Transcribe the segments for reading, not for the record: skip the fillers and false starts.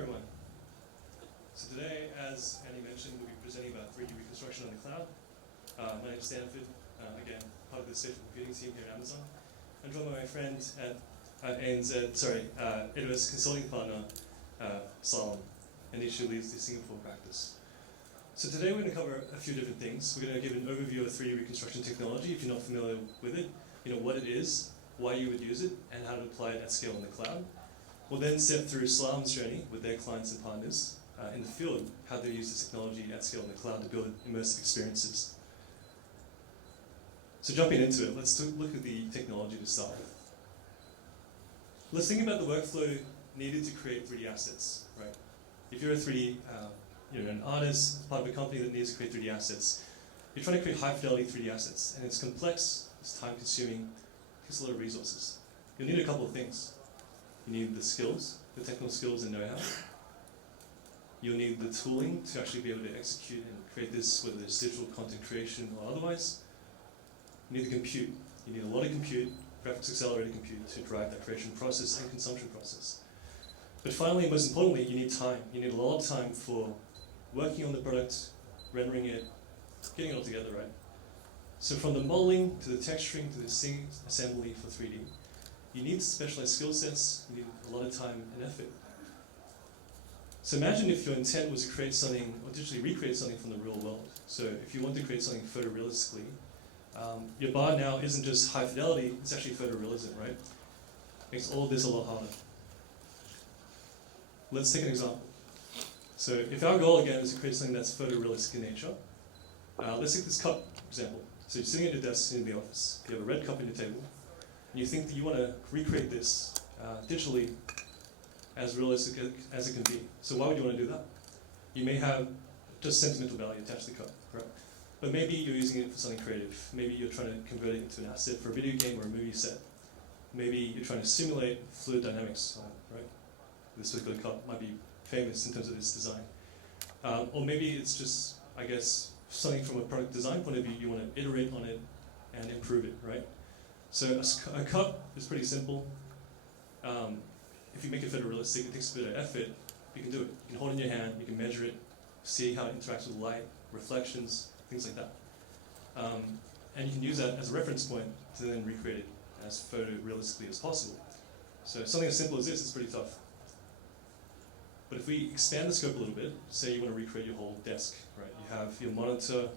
everyone. So today, as Annie mentioned, we'll be presenting about 3D reconstruction on the cloud. My name is Stanford, again, part of the spatial computing team here at Amazon. I'm joined by my friend at AWS consulting partner, Slalom, Anish Eapen leads the Singapore practice. So today we're going to cover a few different things. We're going to give an overview of 3D reconstruction technology, if you're not familiar with it, what it is, why you would use it, and how to apply it at scale in the cloud. We'll then step through Slalom's journey with their clients and partners in the field, how they use this technology at scale in the cloud to build immersive experiences. So jumping into it, let's look at the technology to start with. Let's think about the workflow needed to create 3D assets, right? If you're a 3D, you're an artist, part of a company that needs to create 3D assets, you're trying to create high fidelity 3D assets, and it's complex, it's time consuming, it takes a lot of resources. You'll need a couple of things. You need the skills, the technical skills and know-how. You'll need the tooling to actually be able to execute and create this, whether it's digital content creation or otherwise. You need the compute. You need a lot of compute, graphics accelerated compute, to drive that creation process and consumption process. But finally, most importantly, you need time. You need a lot of time for working on the product, rendering it, getting it all together, right? So from the modeling to the texturing to the assembly for 3D, you need specialized skill sets, you need a lot of time and effort. So imagine if your intent was to create something, or digitally recreate something from the real world. So if you want to create something photorealistically, your bar now isn't just high fidelity, it's actually photorealism, right? Makes all of this a lot harder. Let's take an example. So if our goal again is to create something that's photorealistic in nature, let's take this cup, for example. So you're sitting at your desk in the office, you have a red cup on your table, and you think that you want to recreate this digitally as realistic as it can be. So why would you want to do that? You may have just sentimental value attached to the cup, right? But maybe you're using it for something creative. Maybe you're trying to convert it into an asset for a video game or a movie set. Maybe you're trying to simulate fluid dynamics, right? This particular cup might be famous in terms of its design. Or maybe it's just, I guess, something from a product design point of view, you want to iterate on it and improve it, right? So a cup is pretty simple. If you make it photorealistic, it takes a bit of effort. You can do it. You can hold it in your hand, you can measure it, see how it interacts with light, reflections, things like that. And you can use that as a reference point to then recreate it as photorealistically as possible. So something as simple as this is pretty tough. But if we expand the scope a little bit, say you want to recreate your whole desk, right? You have your monitor,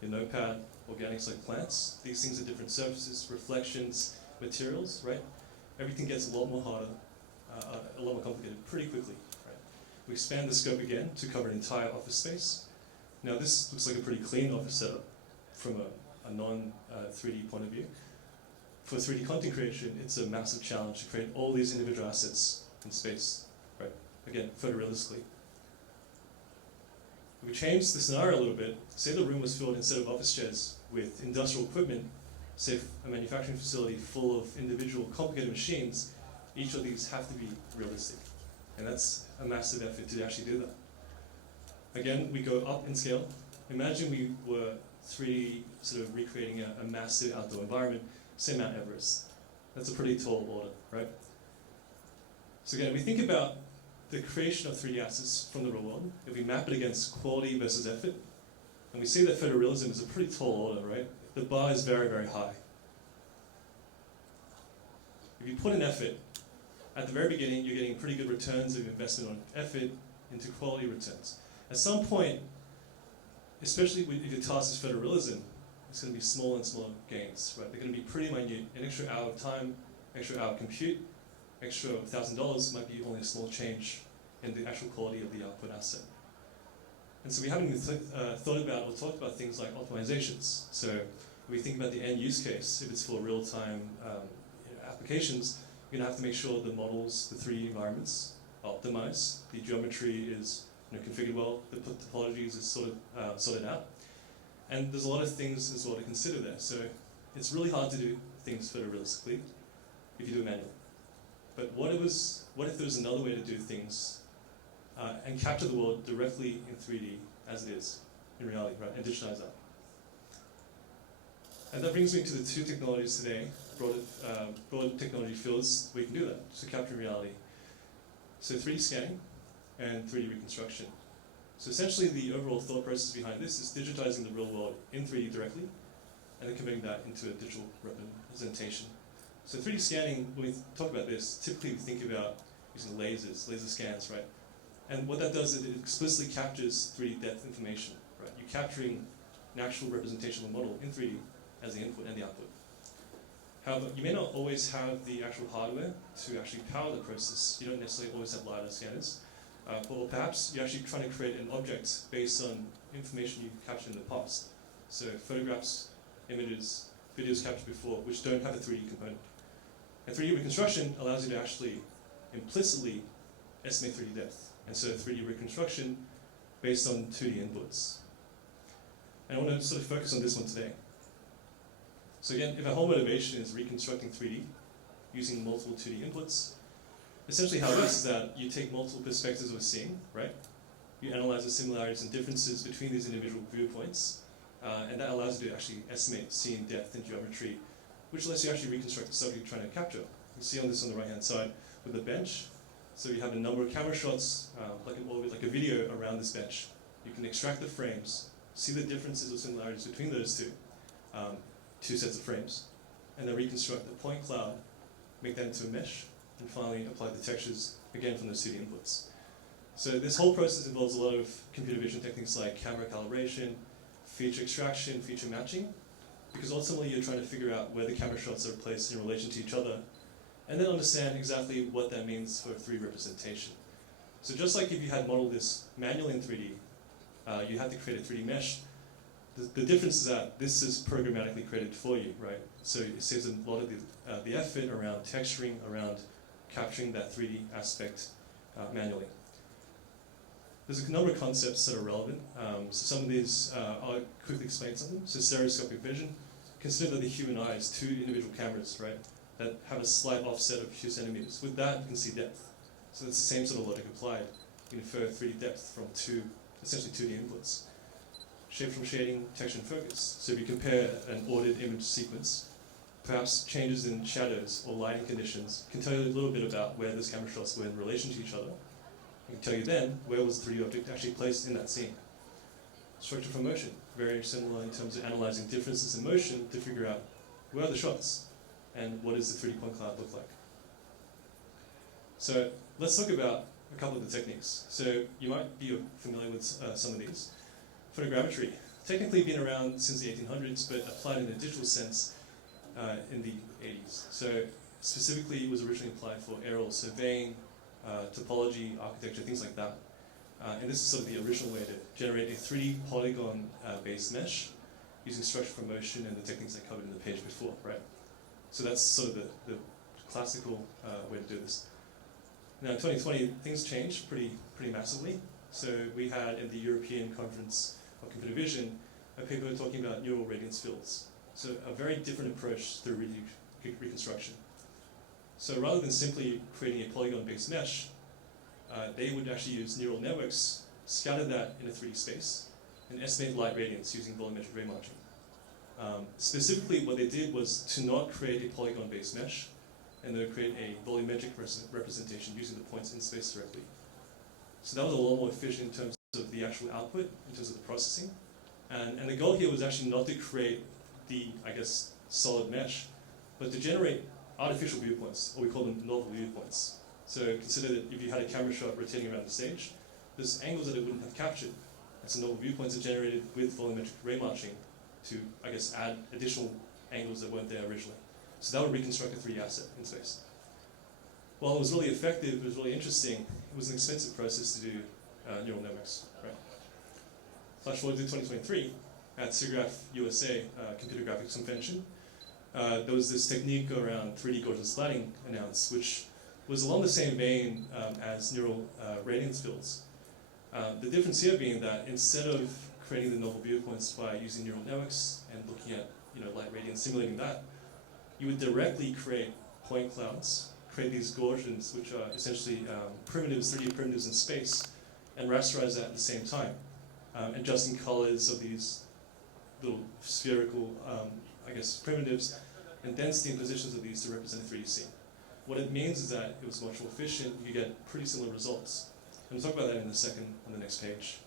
your notepad, organics like plants. These things are different surfaces, reflections, materials, right? Everything gets a lot more harder, a lot more complicated pretty quickly, right? We expand the scope again to cover an entire office space. Now this looks like a pretty clean office setup from a non-3D point of view. For 3D content creation, it's a massive challenge to create all these individual assets in space, right? Again, photorealistically. If we change the scenario a little bit, say the room was filled instead of office chairs with industrial equipment, say a manufacturing facility full of individual complicated machines, each of these have to be realistic. And that's a massive effort to actually do that. Again, we go up in scale. Imagine we were 3D sort of recreating a massive outdoor environment, say Mount Everest. That's a pretty tall order, right? So again, we think about the creation of 3D assets from the real world. If we map it against quality versus effort, and we see that photorealism is a pretty tall order, right? The bar is very, very high. If you put in effort, at the very beginning, you're getting pretty good returns of investment on effort into quality returns. At some point, especially if your task is photorealism, it's going to be smaller and smaller gains, right? They're going to be pretty minute. An extra hour of time, extra hour of compute, extra $1,000 might be only a small change in the actual quality of the output asset. And so we haven't even thought about or talked about things like optimizations. So if we think about the end use case, if it's for real-time applications, you're going to have to make sure the models, the 3D environments are optimized, the geometry is configured well, the topologies is sorted out. And there's a lot of things as well to consider there. So it's really hard to do things photorealistically if you do it manually. But what if there was another way to do things and capture the world directly in 3D as it is in reality, right? And digitize that. And that brings me to the two technologies today, broad technology fields where you can do that, so capture reality. So 3D scanning, and 3D reconstruction. So essentially the overall thought process behind this is digitizing the real world in 3D directly, and then converting that into a digital representation. So 3D scanning, when we talk about this, typically we think about using lasers, laser scans, right? And what that does is it explicitly captures 3D depth information, right? You're capturing an actual representational model in 3D as the input and the output. However, you may not always have the actual hardware to actually power the process. You don't necessarily always have LiDAR scanners. Or perhaps you're actually trying to create an object based on information you've captured in the past. So photographs, images, videos captured before, which don't have a 3D component. And 3D reconstruction allows you to actually implicitly estimate 3D depth. And so 3D reconstruction based on 2D inputs. And I want to sort of focus on this one today. So again, if our whole motivation is reconstructing 3D using multiple 2D inputs, essentially how it works is that you take multiple perspectives of a scene, right? You analyze the similarities and differences between these individual viewpoints, and that allows you to actually estimate scene depth and geometry, which lets you actually reconstruct the subject you're trying to capture. You see on this on the right-hand side with the bench. So you have a number of camera shots, like a video around this bench. You can extract the frames, see the differences or similarities between those two sets of frames, and then reconstruct the point cloud, make that into a mesh, and finally apply the textures again from those 2D inputs. So this whole process involves a lot of computer vision techniques like camera calibration, feature extraction, feature matching, because ultimately you're trying to figure out where the camera shots are placed in relation to each other, and then understand exactly what that means for 3D representation. So just like if you had modeled this manually in 3D, you had to create a 3D mesh. The difference is that this is programmatically created for you, right? So it saves a lot of the effort around texturing, around capturing that 3D aspect manually. There's a number of concepts that are relevant. So some of these, I'll quickly explain some of them. So stereoscopic vision. Consider that the human eye is 2 individual cameras, right, that have a slight offset of a few centimeters. With that, you can see depth. So that's the same sort of logic applied. You infer 3D depth from essentially 2D inputs. Shape from shading, texture and focus. So if you compare an ordered image sequence, perhaps changes in shadows or lighting conditions can tell you a little bit about where those camera shots were in relation to each other. It can tell you then where was the 3D object actually placed in that scene. Structure from motion, very similar in terms of analyzing differences in motion to figure out where are the shots and what does the 3D point cloud look like. So let's talk about a couple of the techniques. So you might be familiar with some of these. Photogrammetry, technically been around since the 1800s, but applied in a digital sense in the 80s. So specifically, it was originally applied for aerial surveying, topology, architecture, things like that. And this is sort of the original way to generate a 3D polygon-based mesh using structure from motion and the techniques I covered in the page before, right? So that's sort of the classical way to do this. Now in 2020, things changed pretty massively. So we had in the European Conference of Computer Vision a paper talking about neural radiance fields. So a very different approach to reconstruction. So rather than simply creating a polygon-based mesh, they would actually use neural networks, scatter that in a 3D space, and estimate light radiance using volumetric ray marching. Specifically, what they did was to not create a polygon-based mesh, and then create a volumetric representation using the points in space directly. So that was a lot more efficient in terms of the actual output, in terms of the processing. And the goal here was actually not to create the, I guess, solid mesh, but to generate artificial viewpoints, or we call them novel viewpoints. So consider that if you had a camera shot rotating around the stage, there's angles that it wouldn't have captured. And so novel viewpoints are generated with volumetric ray marching to, I guess, add additional angles that weren't there originally. So that would reconstruct a 3D asset in space. While it was really effective, it was really interesting, it was an expensive process to do neural networks, right? Flash forward to 2023, at SIGGRAPH USA Computer Graphics Convention, there was this technique around 3D Gaussian Splatting announced, which was along the same vein as neural radiance fields. The difference here being that instead of creating the novel viewpoints by using neural networks and looking at light radiance, simulating that, you would directly create point clouds, create these Gaussians, which are essentially primitives, 3D primitives in space, and rasterize that at the same time, adjusting colors of these little spherical, I guess, primitives, and density and positions of these to represent a 3D scene. What it means is that it was much more efficient, you get pretty similar results. And we'll talk about that in a second on the next page.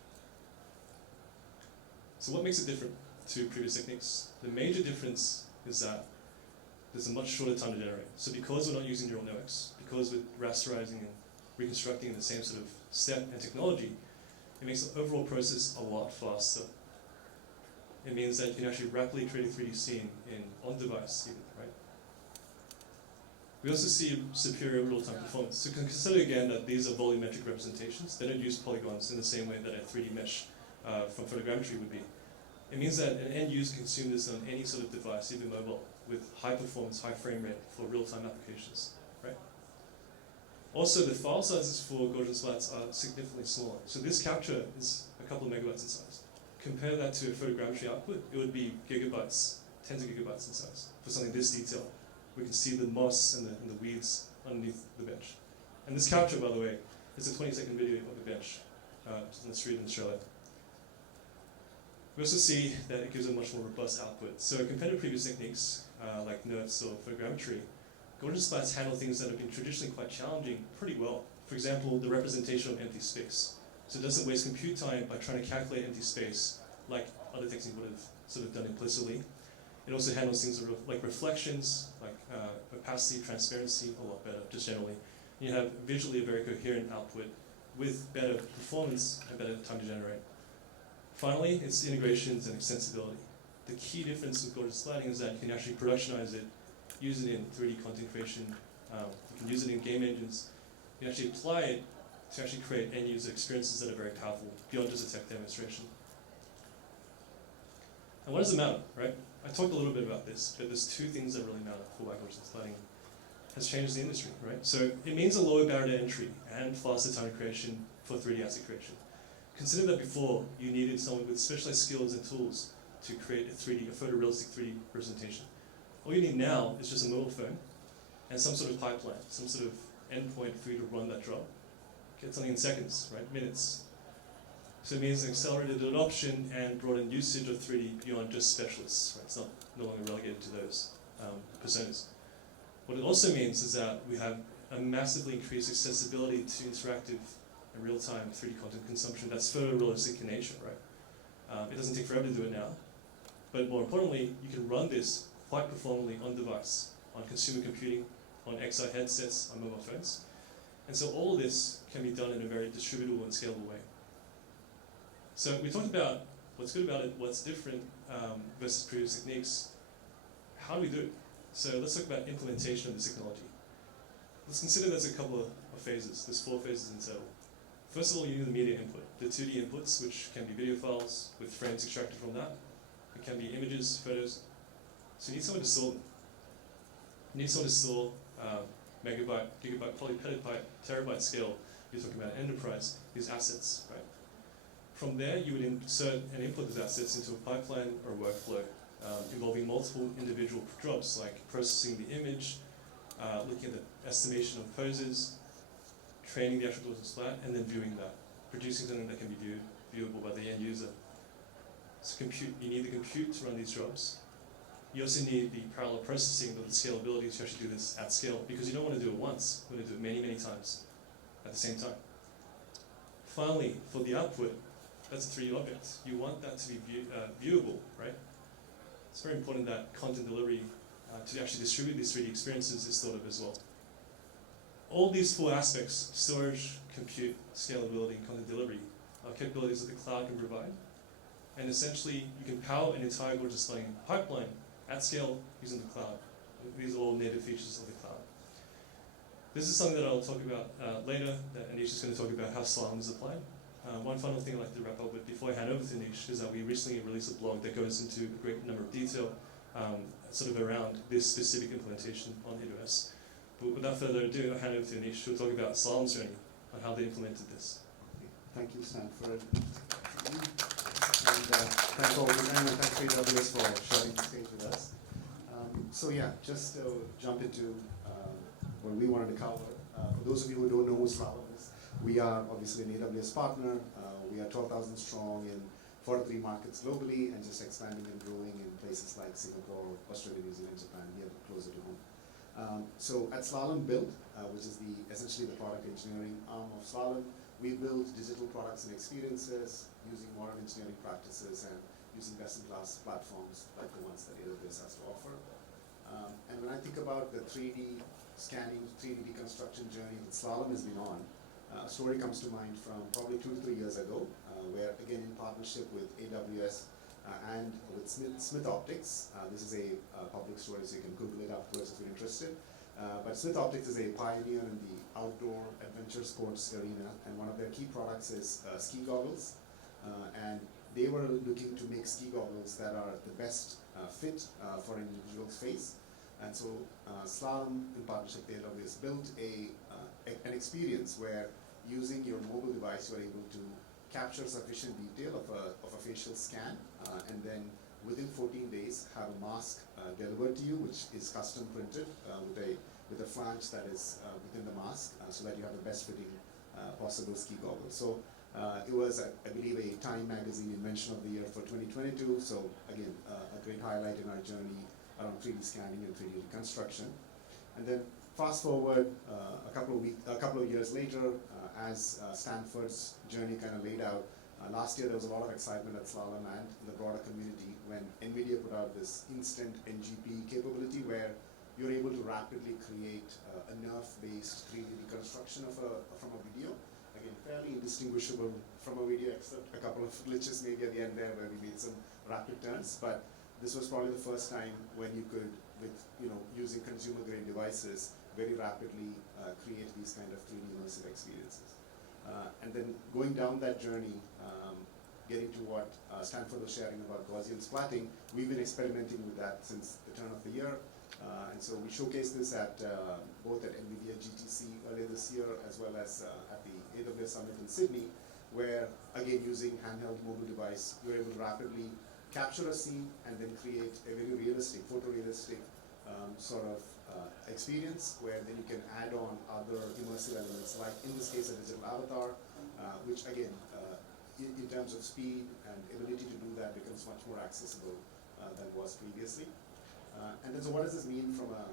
So what makes it different to previous techniques? The major difference is that there's a much shorter time to generate. So because we're not using neural networks, because we're rasterizing and reconstructing in the same sort of step and technology, it makes the overall process a lot faster. It means that you can actually rapidly create a 3D scene on-device even, right? We also see superior real-time performance. So consider again that these are volumetric representations. They don't use polygons in the same way that a 3D mesh from photogrammetry would be. It means that an end user can consume this on any sort of device, even mobile, with high performance, high frame rate for real-time applications, right? Also, the file sizes for Gaussian splats are significantly smaller. So this capture is a couple of megabytes in size. Compare that to a photogrammetry output, it would be gigabytes, tens of gigabytes in size for something this detailed. We can see the moss and the weeds underneath the bench. And this capture, by the way, is a 20-second video of the bench in the street in Australia. We also see that it gives a much more robust output. So compared to previous techniques like NeRFs or photogrammetry, Gaussian splats handle things that have been traditionally quite challenging pretty well. For example, the representation of empty space. So it doesn't waste compute time by trying to calculate empty space like other techniques would have sort of done implicitly. It also handles things like reflections, like opacity, transparency, a lot better, just generally. And you have visually a very coherent output with better performance and better time to generate. Finally, it's integrations and extensibility. The key difference with Gaussian splatting is that you can actually productionize it, use it in 3D content creation, you can use it in game engines, you can actually apply it to actually create end-user experiences that are very powerful, beyond just a tech demonstration. And what does it matter, right? I talked a little bit about this, but there's two things that really matter for why Gaussian splatting has changed the industry, right? So it means a lower barrier to entry and faster time creation for 3D asset creation. Consider that before, you needed someone with specialized skills and tools to create a photorealistic 3D representation. All you need now is just a mobile phone and some sort of pipeline, some sort of endpoint for you to run that job. Get something in seconds, right? Minutes. So it means an accelerated adoption and broadened usage of 3D beyond just specialists, right? It's no longer relegated to those personas. What it also means is that we have a massively increased accessibility to interactive and real-time 3D content consumption that's photorealistic in nature, right? It doesn't take forever to do it now, but more importantly, you can run this quite performantly on device, on consumer computing, on XR headsets, on mobile phones. And so all of this can be done in a very distributable and scalable way. So we talked about what's good about it, what's different versus previous techniques. How do we do it? So let's talk about implementation of this technology. Let's consider there's a couple of phases. There's 4 phases in total. First of all, you need the media input, the 2D inputs, which can be video files with frames extracted from that. It can be images, photos. So you need someone to store them. You need someone to store megabyte, gigabyte, polypetabyte, terabyte scale. You're talking about enterprise, these assets, right? From there, you would insert and input those assets into a pipeline or a workflow involving multiple individual jobs, like processing the image, looking at the estimation of poses, training the actual Gaussian splat, and then viewing that, producing something that can be viewable by the end user. So compute, you need the compute to run these jobs. You also need the parallel processing of the scalability to actually do this at scale, because you don't want to do it once, you want to do it many, many times at the same time. Finally, for the output, that's a 3D object. You want that to be viewable, right? It's very important that content delivery to actually distribute these 3D experiences is thought of as well. All these 4 aspects, storage, compute, scalability, and content delivery, are capabilities that the cloud can provide. And essentially, you can power an entire Gaussian splatting pipeline at scale using the cloud. These are all native features of the cloud. This is something that I'll talk about later, that Anish is going to talk about how Slalom is applied. One final thing I'd like to wrap up with before I hand over to Anish is that we recently released a blog that goes into a great number of detail sort of around this specific implementation on AWS. But without further ado, I'll hand over to Anish, who will talk about Slalom's journey on how they implemented this. Thank you, Stanford. And thanks all for and thanks to AWS for sharing the stage with us. So yeah, just to jump into what we wanted to cover. For those of you who don't know who Slalom is, we are obviously an AWS partner. We are 12,000 strong in 43 markets globally and just expanding and growing in places like Singapore, Australia, New Zealand, Japan, here closer to home. So at Slalom Build, which is essentially the product engineering arm of Slalom, we build digital products and experiences using modern engineering practices and using best-in-class platforms like the ones that AWS has to offer. And when I think about the 3D scanning, 3D reconstruction journey that Slalom has been on, a story comes to mind from probably 2 to 3 years ago, where again in partnership with AWS and with Smith Optics, this is a public story, so you can Google it afterwards if you're interested. But Smith Optics is a pioneer in the outdoor adventure sports arena, and one of their key products is ski goggles. And they were looking to make ski goggles that are the best fit for an individual's face. And so Slalom, in partnership with AWS, built an experience where using your mobile device, you are able to capture sufficient detail of a facial scan, and then within 14 days have a mask delivered to you, which is custom printed with a flange that is within the mask, so that you have the best fitting possible ski goggles. So it was, I believe, a Time Magazine Invention of the Year for 2022. So again, a great highlight in our journey around 3D scanning and 3D reconstruction. And then fast forward a couple of years later, as Stanford's journey kind of laid out, last year there was a lot of excitement at Slalom and in the broader community when NVIDIA put out this instant NGP capability where you're able to rapidly create a NeRF-based 3D reconstruction from a video. Again, fairly indistinguishable from a video, except a couple of glitches maybe at the end there where we made some rapid turns. But this was probably the first time when you could, with using consumer-grade devices, very rapidly create these kind of 3D immersive experiences. And then going down that journey, getting to what Stanford was sharing about Gaussian splatting, we've been experimenting with that since the turn of the year. And so we showcased this at both at NVIDIA GTC earlier this year, as well as at the AWS Summit in Sydney, where again using handheld mobile device, you're able to rapidly capture a scene and then create a very realistic, photorealistic sort of experience, where then you can add on other immersive elements, like in this case a digital avatar, which again, in terms of speed and ability to do that, becomes much more accessible than was previously. And then so what does this mean from an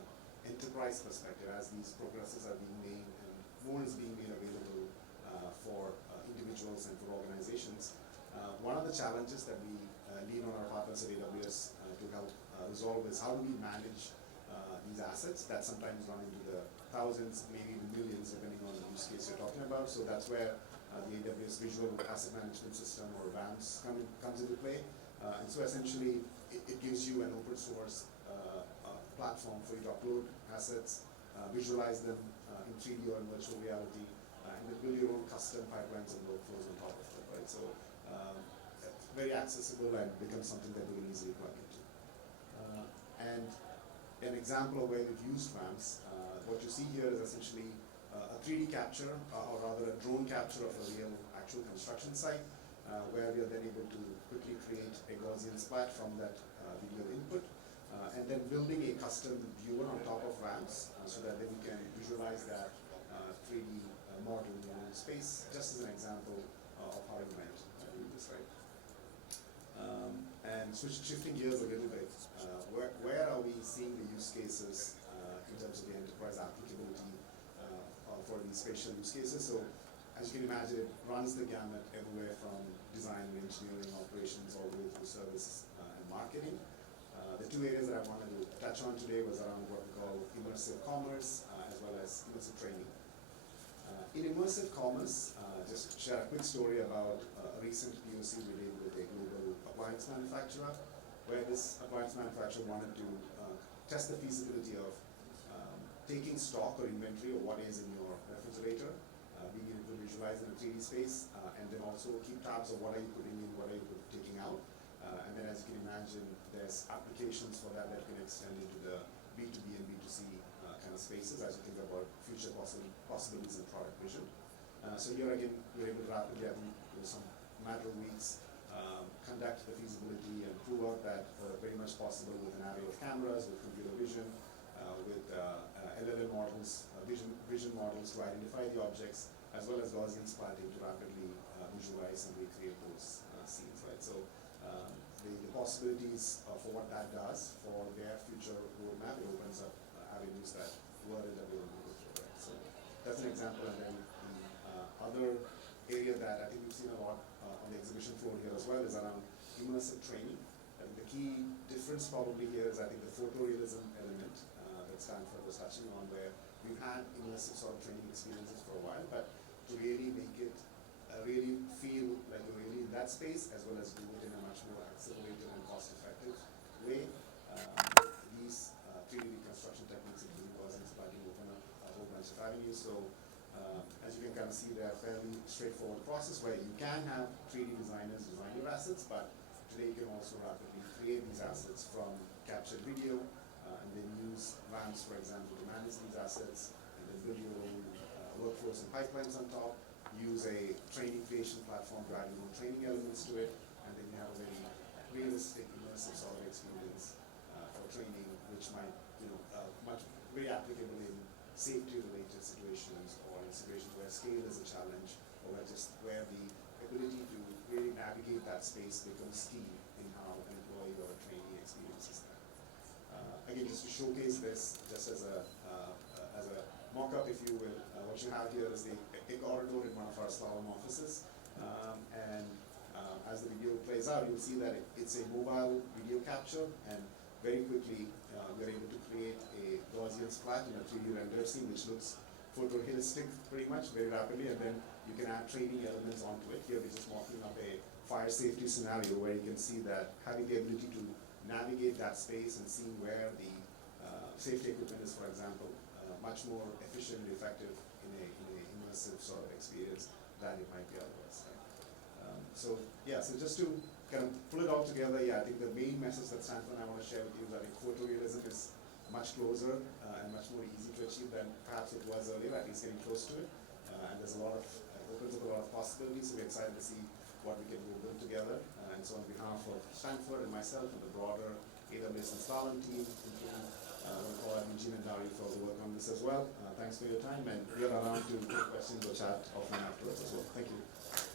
enterprise perspective as these progresses are being made and more is being made available for individuals and for organizations? One of the challenges that we lean on our partners at AWS to help resolve is how do we manage these assets that sometimes run into the thousands, maybe even millions, depending on the use case you're talking about. So that's where the AWS Visual Asset Management System, or VAMS, comes into play. And so essentially, it gives you an open source platform for you to upload assets, visualize them in 3D or in virtual reality, and then build your own custom pipelines and workflows on top of it, right? So very accessible and becomes something that we can easily plug into. And an example of where we've used VAMS, what you see here is essentially a 3D capture, or rather a drone capture of a real actual construction site, where we are then able to quickly create a Gaussian splat from that video input, and then building a custom viewer on top of VAMS, so that then we can visualize that 3D model in your own space, just as an example of how you might do this, right? And shifting gears a little bit, where are we seeing the use cases in terms of the enterprise applicability for these spatial use cases? So as you can imagine, it runs the gamut everywhere from design and engineering operations all the way through service and marketing. The two areas that I wanted to touch on today was around what we call immersive commerce, as well as immersive training. In immersive commerce, just to share a quick story about a recent POC we did with a global appliance manufacturer, where this appliance manufacturer wanted to test the feasibility of taking stock or inventory of what is in your refrigerator, being able to visualize in a 3D space, and then also keep tabs of what are you putting in, what are you taking out. And then as you can imagine, there's applications for that that can extend into the B2B and B2C kind of spaces as you think about future possibilities in product vision. So here again, we're able to rapidly, I think, in some matter of weeks, conduct the feasibility and prove out that very much possible with an array of cameras, with computer vision, with LLM models, vision models to identify the objects, as well as Gaussian splatting to rapidly visualize and recreate those scenes, right? So the possibilities for what that does for their future roadmap, it opens up avenues that were in the way we go through, right? So that's an example, and then the other area that I think we've seen a lot on the exhibition floor here as well is around immersive training. And the key difference probably here is I think the photorealism element that Stanford was touching on, where we've had immersive sort of training experiences for a while, but to really make it really feel like you're really in that space, as well as do it in a much more accelerated and cost-effective way. These 3D reconstruction techniques, including Gaussian Splatting, open up a whole bunch of avenues. So as you can kind of see, they're a fairly straightforward process where you can have 3D designers design your assets, but today you can also rapidly create these assets from captured video and then use ramps, for example, to manage these assets, and then build your own workflows and pipelines on top. Use a training creation platform to add your own training elements to it, and then you have a very realistic, immersive sort of experience for training, which might, much very applicable in safety-related situations, or in situations where scale is a challenge, or where the ability to really navigate that space becomes key in how an employee or a trainee experiences that. Again, just to showcase this, just as a mock-up, if you will, what you have here is the corridor in one of our Slalom offices, and as the video plays out, you'll see that it's a mobile video capture, and very quickly we're able to create a Gaussian splat in a 3D render scene, which looks photorealistic pretty much very rapidly, and then you can add training elements onto it. Here we're just mocking up a fire safety scenario where you can see that having the ability to navigate that space and seeing where the safety equipment is, for example, much more efficient and effective in a immersive sort of experience than it might be otherwise. Right? So just to kind of pull it all together, I think the main message that Stanford and I want to share with you is that photorealism is much closer and much more easy to achieve than perhaps it was earlier. I think it's getting close to it, and there's a lot of opens up a lot of possibilities. So we're excited to see what we can build together. And so on behalf of Stanford and myself and the broader AWS and Slalom team, including I want to call out Eugene and Dari for all the work on this as well. Thanks for your time, and we are around to take questions or chat offline afterwards as well. Thank you.